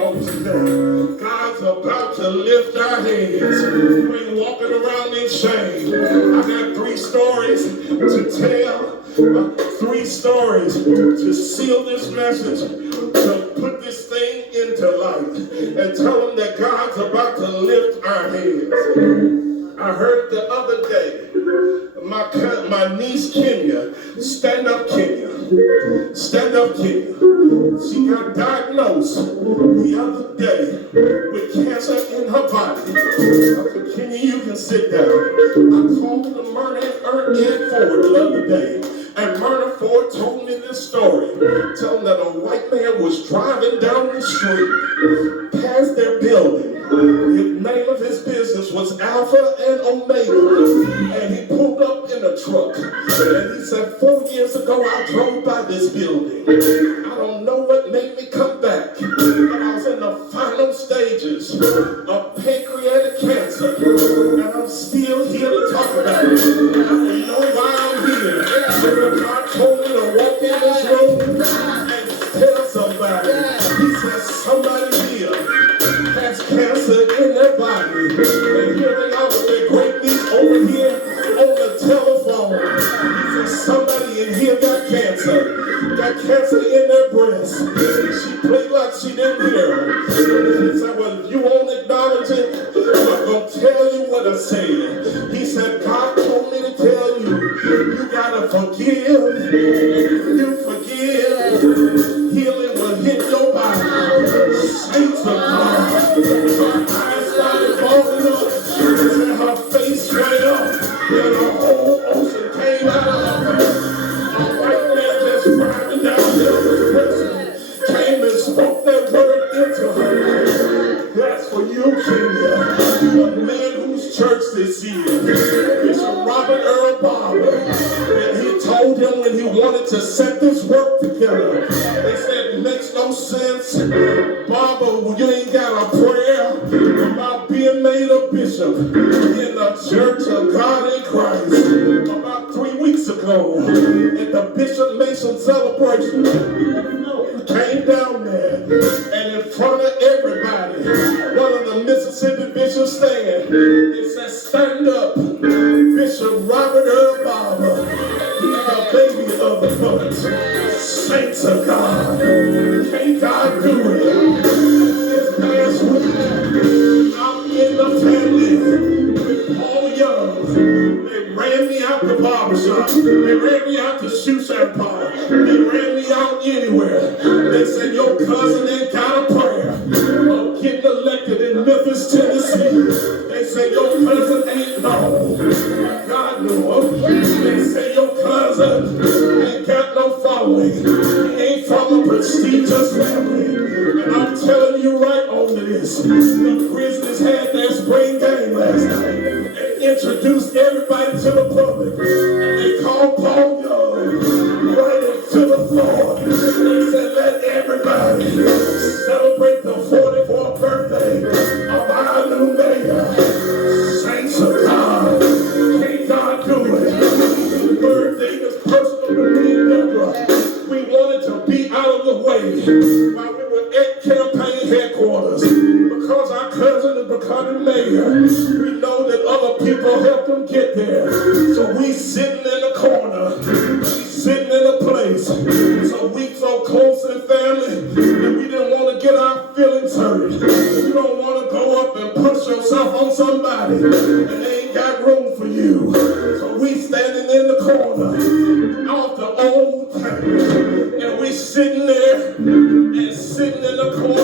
on today. God's about to lift our heads. You ain't walking around in shame. I got 3 stories to tell. 3 stories to seal this message, to put this thing into light, and tell them that God's about to lift our heads. I heard the other day, my niece Kenya, stand up Kenya, she got diagnosed the other day with cancer in her body. I said, Kenya, you can sit down. I called the Myrna and Ford the other day, and Myrna Ford told me this story, telling that a white man was driving down the street past their building. The name of his business was Alpha and Omega, and he pulled up in a truck, and he said, 4 years ago I drove by this building. I don't know what made me come back, but I was in the final stages of pancreatic cancer, and I'm still here to talk about it. I don't know why I'm here. God told me to walk in this room and tell somebody. He said, somebody here has cancer in their body. And here they are with their great niece over here on the telephone. He said, somebody in here got cancer in their breast. She played like she didn't hear. He said, well, if you won't acknowledge it, I'm going to tell you what I said. He said, God told me to tell you, you got to forgive. And if you forgive, healing will hit your body. Saints of God. Her eyes started falling up, and her face straight up, and the whole ocean came out of her. A white man just driving down the prison came and spoke that word into her. That's for you, Kenya. A man whose church this year, Bishop Robert Earl Barber, and he told him when he wanted to set this work together, they said, it makes no sense, Barber, you ain't got a prayer about being made a bishop in the Church of God in Christ. About 3 weeks ago, at the Bishop Mason celebration, came down there, and in front of everybody, one of the Mississippi bishops stand. It says, stand up, Bishop Robert Earl Barber. He's the baby of the bunch. Saints of God. Can't God do it? This past week, I'm in the family with Paul Young. They ran me out the barbershop. They ran me out the shoe shop bar. They ran me out anywhere. They said, your cousin ain't got a prayer. I'm getting elected in Memphis, Tennessee. They say your cousin ain't known. God knew him. They say your cousin ain't got no following. He ain't from a prestigious family. And I'm telling you right on this. The Grizzlies had their spring game last night and introduced everybody to the public. And they called Paul Young right into the floor. They said, let everybody celebrate the 44th birthday of our new mayor. Saints of God. Can't God do it? The birthday is personal to me and Deborah. We wanted to be out of the way while we were at campaign headquarters. Because our cousin is becoming mayor, we know that other people helped him get there. So we sitting in the corner. We sitting in a place. So we so close in family that we didn't want to get our feelings hurt. You don't want to go up and push yourself on somebody and they ain't got room for you. So we standing in the corner off the old time, and we sitting there and sitting in the corner.